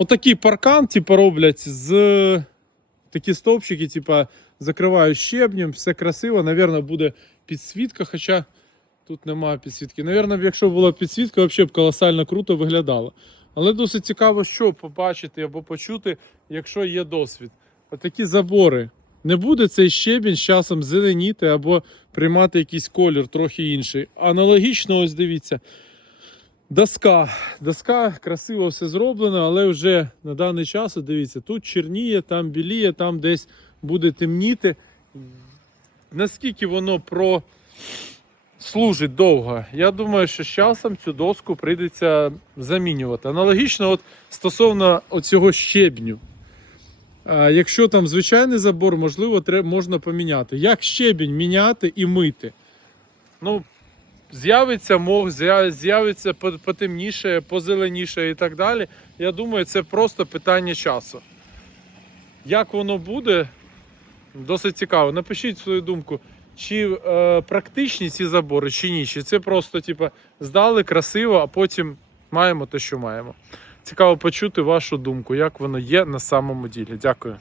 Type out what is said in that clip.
Отакий паркан, типу, роблять з такі стовпчики, типу, закривають щебнем, все красиво. Навірно, буде підсвітка, хоча тут немає підсвітки. Навірно, якщо була підсвітка, взагалі б колосально круто виглядало. Але досить цікаво, що побачити або почути, якщо є досвід. Отакі забори. Не буде цей щебінь з часом зеленіти або приймати якийсь колір трохи інший. Аналогічно, ось дивіться. Доска. Доска красиво все зроблено, але вже на даний час, дивіться, тут чорніє, там біліє, там десь буде темніти. Наскільки воно про служить довго, я думаю, що з часом цю доску прийдеться замінювати. Аналогічно, от стосовно цього щебню. Якщо там звичайний забор, можливо, можна поміняти. Як щебінь міняти і мити? Ну, з'явиться мох, з'явиться потемніше, позеленіше і так далі. Я думаю, це просто питання часу. Як воно буде, досить цікаво. Напишіть свою думку, чи е, практичні ці забори, чи ні. Чи це просто, типу, здали красиво, а потім маємо те, що маємо. Цікаво почути вашу думку, як воно є на самому ділі. Дякую.